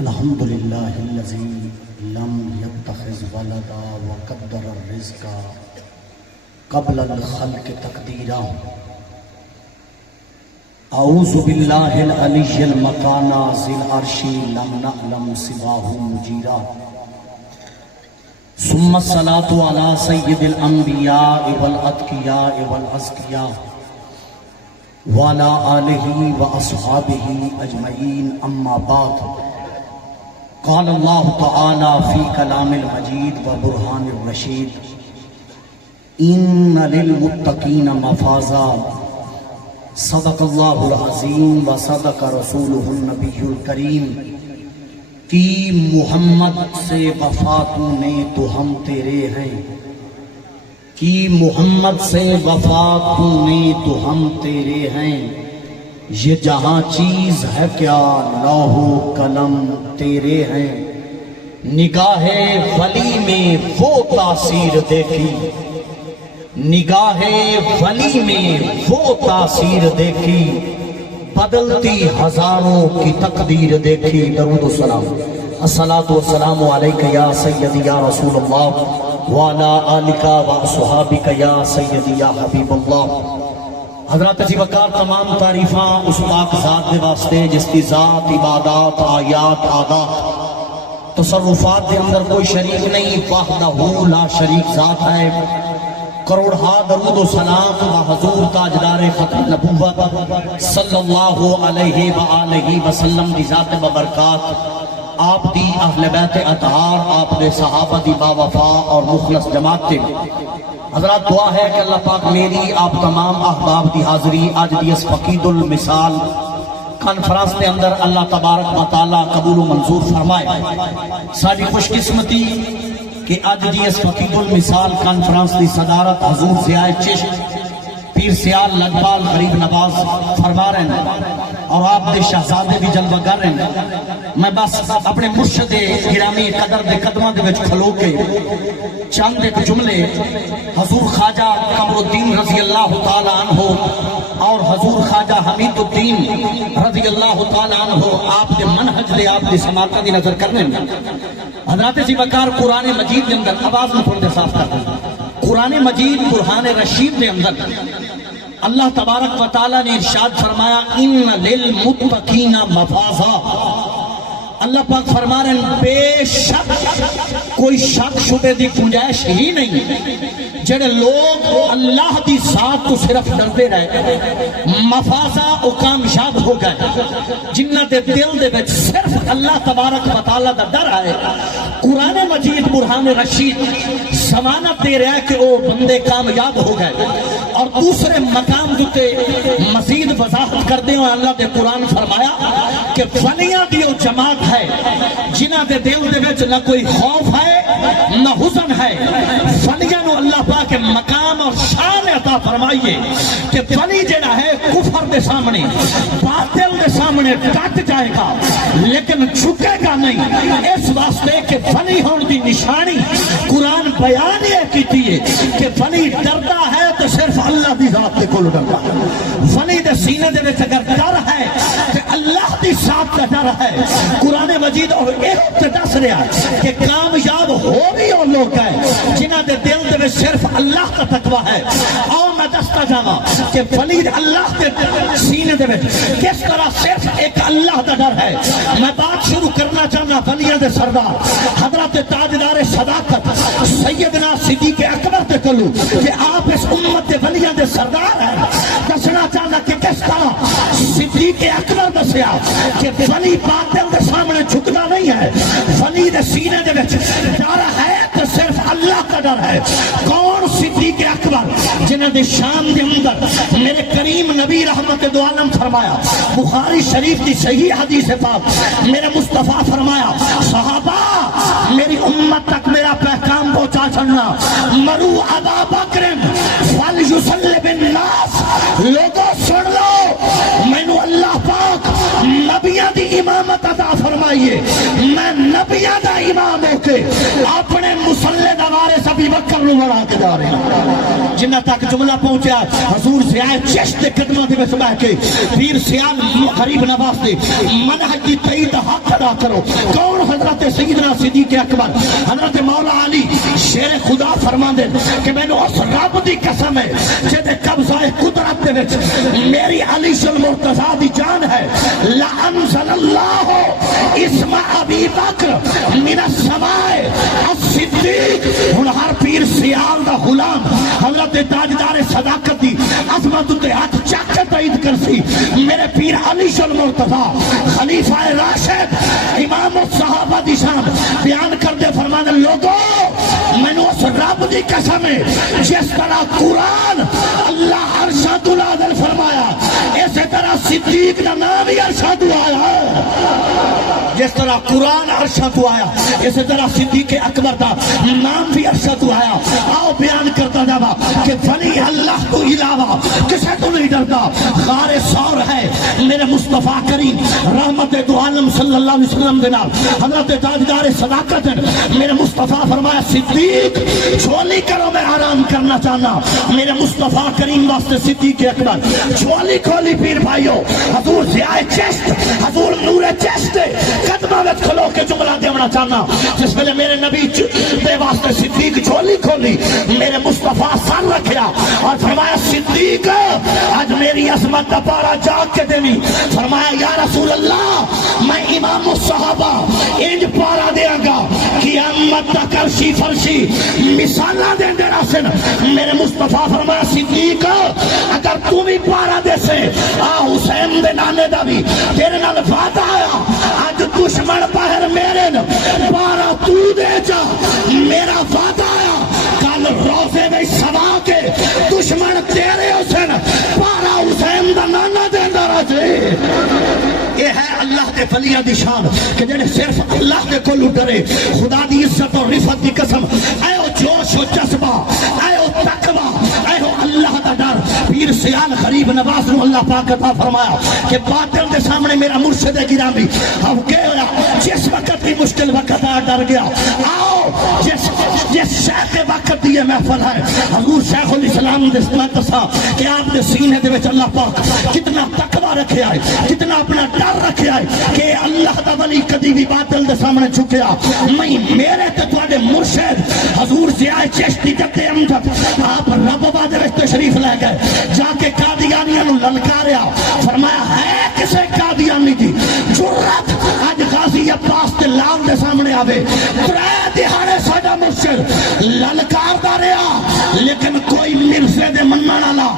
الحمد للہ الذی لم یتخذ ولدا وقدر الرزق قبل الخلق تقدیرا اعوذ باللہ العلی المکان ذی العرش لم نعلم سواہ مجیرا ثم الصلاۃ علی سید الانبیاء والاتقیاء والازکیاء وعلى آلہ واصحابہ اجمعین اما بعد قال اللہ تعالی فی کلام المجید و برہان الرشید ان للمتقین مفازا صدق اللہ العظیم و صدق رسولہ النبی الکریم کہ محمد سے وفا تو نے تو ہم تیرے ہیں، کہ محمد سے وفا تو نے تو ہم تیرے ہیں، یہ جہاں چیز ہے کیا لوح و قلم تیرے ہیں، نگاہ ولی میں وہ تاثیر دیکھی، نگاہ ولی میں وہ تاثیر دیکھی، بدلتی ہزاروں کی تقدیر دیکھی۔ درود و سلام، الصلاۃ والسلام علیک یا سیدی یا رسول اللہ وعلی آلک واصحابک یا سیدی یا حبیب اللہ۔ حضرات عزیز وقار، تمام تعریفاں اس پاک ذات دے واسطے جس کی ذات عبادات آیات عادات تصرفات دے اندر کوئی شریک نہیں، وحدہ لا شریک ذات ہے۔ کروڑہا درود و سلام حضور تاجدار ختم نبوت صلی اللہ علیہ وآلہ وسلم دی ذات ببرکات، آپ دی اہل بیت اطہار، آپ دے صحابہ دی با وفا اور مخلص جماعت تے۔ حضرات دعا ہے کہ اللہ پاک میری آپ تمام احباب دی حاضری آج دی اس فقید المثال کانفرنس کے اندر اللہ تبارک و تعالی قبول و منظور فرمائے۔ ساری خوش قسمتی کہ آج دی اس فقید المثال کانفرنس دی صدارت حضور ضیاء چشت پیر سیال لجپال غریب نواز فرما رہے ہیں اور آپ دے شہزادے بھی جلوہ گر رہے ہیں۔ میں بس اپنے مرشد گرامی قدر دے قدمہ دے وچ کھلو کے چند ایک جملے حضور خواجہ قمر الدین رضی اللہ تعالیٰ عنہ اور حضور خواجہ حمید الدین رضی اللہ تعالیٰ عنہ آپ دے منہج دے آپ دے سماعتہ دی نظر کرنے میں۔ حضرات سی وقار قرآن مجید کے اندر آواز میں تھوڑے صاف کرتے ہیں، قرآن مجید برہان رشید کے اندر اللہ تبارک و تعالیٰ نے ارشاد فرمایا ان للمتقین مفازا۔ اللہ پاک فرما رہے ہیں بے شک کوئی شک شبے دی گنجائش ہی نہیں، جڑے لوگ اللہ دی ذات تو صرف ڈرتے رہے مفازا او کامیاب ہو گئے، جنہ دے دل دے وچ صرف اللہ تبارک و تعالیٰ دا ڈر ہے۔ قرآن مجید برہان رشید ضمانت دے رہا ہے کہ وہ بندے کامیاب ہو گئے، اور دوسرے مقام دوتے مزید وضاحت کر دیں اور اللہ دے قرآن فرمایا کہ فنیاں دیو جماعت ہے جنہ دے دل دے وچ نہ کوئی خوف ہے نہ حزن ہے۔ فنیاں نو اللہ پاک مقام اور شان عطا فرمائیے کہ فنی جڑا ہے کفر دے سامنے باطل دے سامنے ڈٹ جائے گا لیکن جھکے گا نہیں، اس واسطے کہ فنی ہون دی نشانی قرآن بیان یہ کیتی ہے کہ فنی ڈرتا ہے تو صرف اللہ دی ذات دے کول ڈرتا ہے۔ فنی دے سینے دے وچ اگر ڈر ہے کہ اللہ دی ذات کا ڈر ہے، قرآن مجید اور ایک دس رہا ہے کہ کامیاب ہو بھی وہ لوگ ہیں جنہ دے دل دے وچ صرف اللہ کا تقوی ہے۔ اور میں دستا جاواں کہ فنی اللہ دے سینے دے وچ کس طرح صرف ایک اللہ دا ڈر ہے۔ میں بات شروع کرنا چاہنا فنیاں دے سردار حضرت تاجدار صداقت سیدنا صدیق اکبر تے کلو کہ آپ اس امت دے ولیاں دے سردار ہیں۔ دسنا چاہنا کہ کس طرح صدیق اکبر دسیا کہ ولی باطل دے سامنے جھکنا نہیں ہے، ولی دے سینے دے وچ ڈر ہے تو صرف اللہ کا ڈر ہے۔ کون صدیق اکبر جنہاں دے شان دے اندر میرے کریم نبی رحمت دو عالم فرمایا، بخاری شریف کی صحیح حدیث پاک میرے مصطفیٰ فرمایا صحابہ میری امت تک میرا پیغام پہنچا چھڑنا، مرو ابا بکر فلیصلی بالناس، لوگوں سن لو مینو اللہ پاک نبیوں دی امامت عطا فرمائی فرمائیے میں نبیاں دا امام ہو کے اپنے مسلح دا وارث ابی بکر نو بنا کے جا رہے ہیں. جنہ تک جملہ پہنچا حضور سیاہ چشت دے قدمہ دے وچ بیٹھ کے پیر سیاہ غریب نواز دے منہج دی تائید حق ادا کرو. کون؟ حضرت سیدنا صدیق اکبر حضرت مولا علی شیر خدا فرماندے کہ میں نے اس رب دی قسم ہے جدے قبضہ قدرت دے وچ میری علی المرتضیٰ دی جان ہے لَأَنزَلَ اللَّهُ اسم ابی بکر من السماء الصدیق. ہن ہر پیر سیال دا غلام حضرت تاجدار صداقت دی عظمت تے ہاتھ چک کے تائید کرسی میرے پیر علی المرتضیٰ خلیفہ راشد امام الصحابہ دی شان بیان کردے فرمانے لوگوں میں نے اس رب دی قسم ہے جس طرح قرآن اللہ ارشاد نازل فرمایا اسی طرح صدیق کا نام بھی ارشاد آیا ہے. جس طرح قرآن ارشاد آیا اسی طرح صدیق اکبر کا نام بھی ارشاد آیا. آؤ بیان کرتا جاوا کہ ولی اللہ تو علاوہ کسے تو نہیں ڈرتا. غار ثور ہے میرے مصطفیٰ کریم رحمت دو عالم صلی اللہ علیہ وسلم دے نال حضرت تاجدار صداقت میرے مصطفیٰ فرمایا صدیق جھولی کرو میں آرام کرنا چاہنا. میرے مصطفیٰ کریم واسطے صدیق اکبر جھولی کھولی پیر بھائیو حضور ضیاء چشت حضور نور چشت قدمہ وچ کھلو کے جملہ دیونا چاہنا. جس ویلے میرے نبی دے واسطے صدیق جھولی کھولی میرے مصطفیٰ سر رکھیا اور فرمایا صدیق آج میری عظمت دا پارا جاگ کے دینی. فرمایا یا رسول اللہ میں امام الصحابہ انج پارا دیا گا قیامت دا کرشی فرشی مثالہ دیں دے راسن. میرے مصطفیٰ فرمایا صدیق اگر تو بھی پارا دے سے حسین دے نانے دا بھی تیرے نال وعدہ آیا آج دشمن باہر میرے پارا تو دے جا میرا وعدہ آیا کل روزے میں سوا کے دشمن تیرے حسین پارا حسین دا نانا دے دارا جے. یہ ہے اللہ دے ولیاں دی شان کہ جنہیں صرف اللہ دے کولو ڈرے. خدا دی عزت اور رفت دی قسم اے او جوش و جذبہ اے او تقوی اے او اللہ دا ڈر. پیر سیال غریب نواز نو اللہ پاک عطا فرمایا کہ باطل دے سامنے میرا مرشد گرامی ہم کہ جس وقت بھی مشکل وقت آ ڈر گیا. آؤ جس شیخ وقت دی محفل ہے حضور شیخ الاسلام دے دسا کہ آپ دے سینے دے وچ اللہ پاک کتنا تقوی رکھے آئے کتنا اپنا ڈر رکھے آئے کہ اللہ دا ولی کدی بھی باطل دے سامنے جھکیا. میں میرے تے تواڈے مرشد حضور ضیاء چشتی جتے امجد آپ ربوہ دے وچ تشریف لے گئے جا کے قادیانیاں نو للکاریا. فرمایا ہے کسے قادیانی دی جرت آج غازی عباس تے لال دے سامنے آوے ترے دہاڑے ساڈا مرشد للکار دا رہا لیکن کوئی مرزے دے منن والا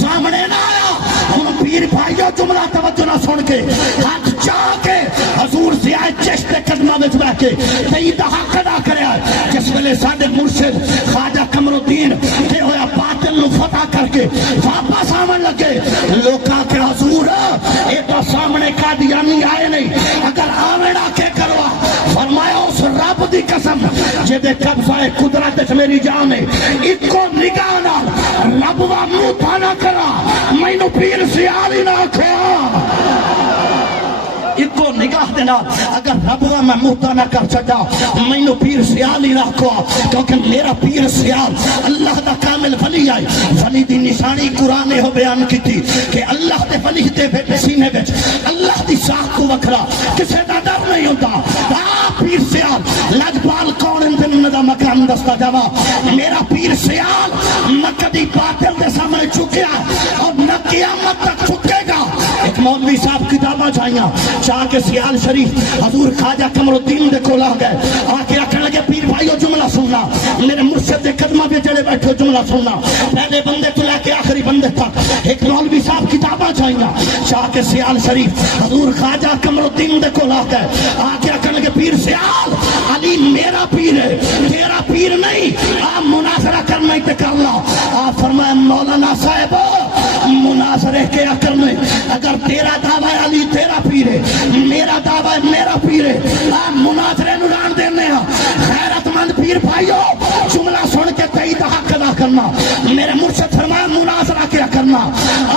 سامنے نہ آیا. ہن پیر بھائیو جملہ توجہ نہ سن کے ہاتھ چاہ کے حضور ضیاء چشت دے قدمہ وچ بیٹھ کے تائید حق ادا کریا. جس ویلے ساڈے مرشد خواجہ قمر الدین تے ہویا باطل نو فتح کر کے واپس آون لگے لوکاں کے حضور اے تو سامنے قادیانی آئے نہیں اگر آویں آ کے کروا. فرمایا اس رب دی قسم جدے قبضہ قدرت وچ میری جان ہے اکو نگاہ نال رب وا منہ تھا نہ کرا مینوں پیر سیال ہی نہ کھیا. اکو نگاہ دینا اگر رب وا میں منہ نہ کر چھڈا مینوں پیر سیال ہی نہ کھوا کیونکہ میرا پیر سیال اللہ دا کامل ولی آئی. ولی دی نشانی قرآن نے ہو بیان کی تھی کہ اللہ دے ولی دے سینے وچ اللہ دی ساکھ کو وکھرا کسے دا ڈر نہیں ہوتا. پیر سیال لجپال کون ان دا مقام دستا جاوا میرا پیر سیال نہ کدی باطل دے سامنے جھکیا اور نہ قیامت تک جھکے گا. ایک مولوی صاحب کتاباں چاہیاں چاہ کے سیال شریف حضور خواجہ قمر الدین دے کول آ گئے آ کے آکھن لگے پیر بھائیو جملہ سننا میرے مرشد دے قدمہ پہ جڑے بیٹھے جملہ سننا پہلے بندے تو لے کے آخری بندے تک. ایک مولوی صاحب کتاباں چاہیاں چاہ کے سیال شریف حضور خواجہ قمر الدین دے کول آ گئے آ کے آکھن لگے پیر سیال علی میرا پیر ہے تیرا پیر نہیں آپ مناظرہ کرنا ہی تے کر لا. آپ فرمایا مولانا صاحب مناظرے کے اکر میں اگر تیرا دعویٰ علی تیرا پیر ہے میرا دعویٰ میرا پیر ہے آپ مناظرے نران دینے ہیں. غیرت مند پیر بھائیو جملہ سن کے تائید حق ادا کرنا. میرے مرشد فرمایا مناظرہ کیا کرنا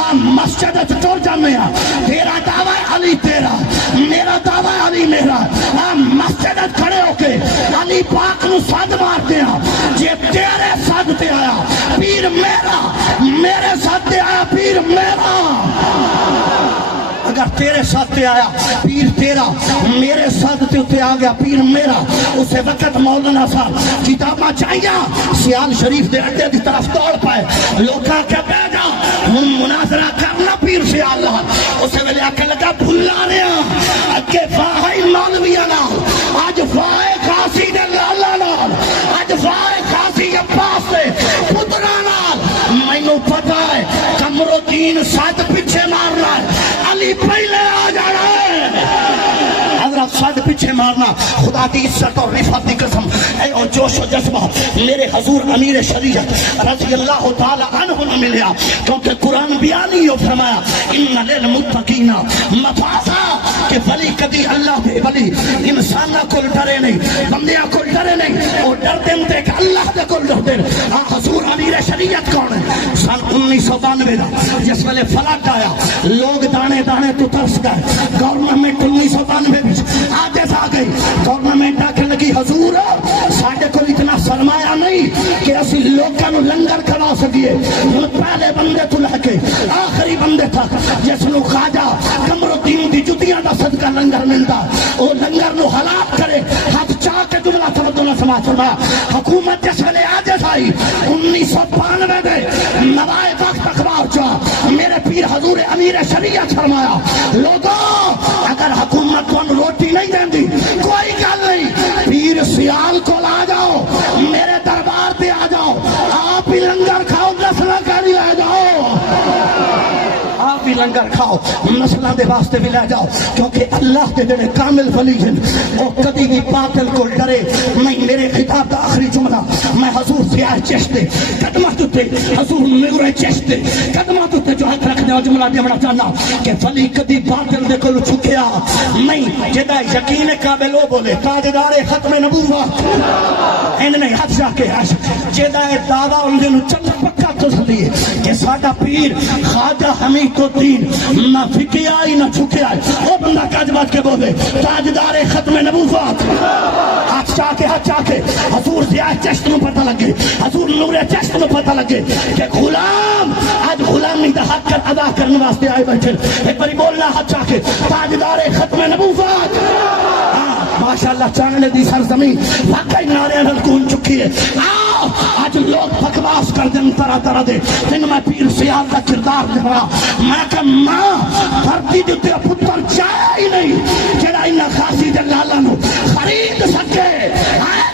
آپ مسجد چور جانے ہیں تیرا دعویٰ علی تیرا میرا دعویٰ علی میرا سجدت کھڑے ہو کے علی پاک نو سد مار دیا جے تیرے سد تے آیا پیر میرا، میرے سد تے آیا پیر میرا، اگر تیرے ساتھ تے آیا پیر تیرا، میرے ساتھ تے اتے آ گیا پیر میرا، اسے وقت مولانا صاحب کتاباں چاہیے سیال شریف دے اڈے دی طرف دوڑ پائے، لوکاں کے بے جا ہم مناظرہ کرنا پیر سے اللہ، اسے ویلے آکے لگا بھلا رہے ہیں اگے فاہی مولویاں نال، آج فاہی خاصی دے لالا نال، آج فاہی خاصی عباس دے پترا نال، میں نو پتا ہے کمر الدین ساتھ پیچھے مارنا ہے، علی پہلے آ جانا ہے، حضرت ساتھ پیچھے مارنا، خدا دی عزت اور رفعت دی قسم، اے او جوش و جذبہ میرے حضور امیر شریعت رضی اللہ تعالی عنہ نے ملیا، کیونکہ قرآن بیانی یوں فرمایا ان للمتقین مفازا، کہ ولی کدی اللہ دے ولی انسانہ کو ڈرے نہیں، بندیاں کو ڈرے نہیں، وہ ڈر دیں کہ اللہ دے کو ڈر دیں۔ حضور امیر شریعت کون ہے؟ سال 1992 دا جس ویلے فلٹ آیا لوگ دانے دانے تو ترس گئے، گورنمنٹ 1992 بھی آجز آ گئی، گورنمنٹ آکے لگی حضور ساڑھے کو اتنا سرمایہ نہیں کہ اسی لوگاں نو لنگر کھڑا سکیے، وہ پہلے بندے تو لے کے آخری بندے تھا جس نو خواجہ قمر الدین دی جتیاں دا صدقہ لنگر ملتا، وہ لنگر نو حالات کرے، ہاتھ چاہ کے جملہ تبدلہ سماج فرمایا، حکومت جس ویلے آجز آئی 1992 دے نوائے وقت اخبار چاہ میرے پیر حضور امیر شریعت فرمایا لوگوں اگر حکومت کو روٹی نہیں دیں دی کوئی گل نہیں، پیر سیال کو لا جاؤ میرے دربار پہ آ جاؤ، آپ ہی لنگر کھاؤ نسلہ کری لے جاؤ، آپ ہی لنگر کھاؤ نسلہ دے واسطے بھی لے جاؤ، کیونکہ اللہ کے جڑے کامل ولی ہیں وہ کدی بھی باطل کو ڈرے نہیں۔ میرے خطاب دا آخری جملہ میں حضور سیاہ چشتے قدمہ تُتے حضور نور چشتے قدمہ تُتے جو ہاتھ رکھنے اور جملہ دیمنا چاہنا کہ ولی کدی باطل دے کو چھکیا نہیں، جدہ یقین قابل ہو بولے تاجدار ختم نبوت ان نہیں ہاتھ جا کے جدہ دعویٰ ان دنوں چند پکا تو سلیے کہ ساڑھا پیر خواجہ حمید الدین نہ فکی آئی نہ چھکے آئی، وہ بندہ کاج بات کے بولے تاجدار ختم نبوت، ہاتھ چاہ کے حضور ضیاء چشت میں پتہ لگے، حضور نور چشت میں پتہ لگے کہ غلام آج غلامی دا حق کر ادا کرنے واسطے آئے بیٹھے، ایک باری بولنا ہاتھ چاہ کے تاجدار ختم نبوت، ماشاءاللہ چاندے دی سرزمین واقعی نعرے نلکون چکی ہے، آج لوگ بکواس کر دیں طرح طرح دے، لیکن میں پیر سیال کا کردار دے رہا، میں کہ ماں دھرتی دیتے پتر چاہے ہی نہیں جڑا انہا خاصی جلالہ نو خرید سکے،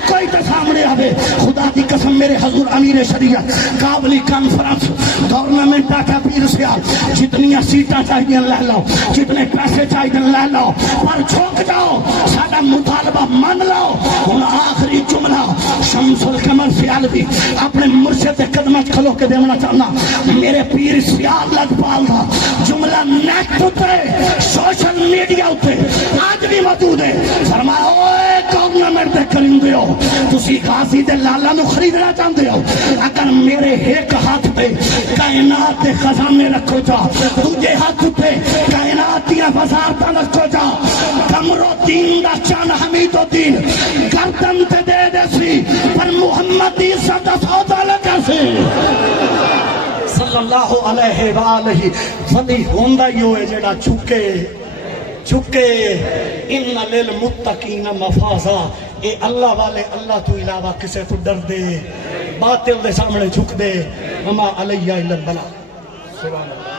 کوئی تو سامنے آوے، خدا دی قسم میرے حضور امیر شریعت قابلی کانفرنس گورنمنٹ آکا پیر سیال جتنی سیٹاں چاہیے لے لو، جتنے پیسے چاہیے لے لو، پر چھوک جاؤ سادہ مطالبہ مان لو، ان آخری جملہ شمس القمر سیال بھی اپنے مرشد قدمت کھلو کے دیونا چاہنا، میرے پیر سیال لگ پال تھا جملہ نیٹ ہوتے سوشل میڈیا ہوتے آج بھی موجود ہے، فرمایا اوے گورنمنٹ دے کرندے ہو تسی غازی دے لالا نو خریدنا چاہتے ہو، اگر میرے ایک ہاتھ پہ کائنات دے خزانے رکھو جا، تجھے ہاتھ پہ کائنات دیا وزارتاں رکھو جا، قمر الدین دا چان حمید الدین گردن تے دے دے سی پر محمد دی عزت سودا لگا سی صلی اللہ علیہ وآلہ، ولی ہوندہ ہی ہوئے جڑا چھکے ان للمتقین مفازا، اے اللہ والے اللہ تو علاوہ کسے تو ڈر دے، باطل دے سامنے جھک دے، وما علیہ الا البلاغ، سبحان اللہ۔